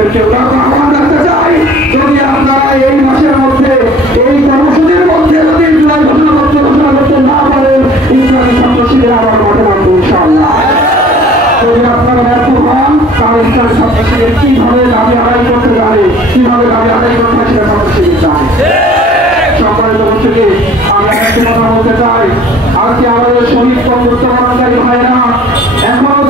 আপনাদেরকে আহ্বান রাখতে চাই, যদি আপনারা এই মাসের মধ্যে এই কর্মসূচির মধ্যে যদি জুলাই ঘোষণা করতে না পারেন, ইসলামী ছাত্র শিবির আবার মাঠে নামবো ইনশাআল্লাহ। যদি আপনারা ব্যর্থ হন, তাহলে ইসলামী ছাত্র শিবির কিভাবে দাবি আদায় করতে জানে, কিভাবে দাবি আদায় করতে হয় সেটা ছাত্র শিবির জানে। সম্মানিত উপস্থিতি, আমি একটা কথা বলতে চাই, আজকে আমাদের শহীদ কর্মকর্তাকারী ভাইয়েরা এখনো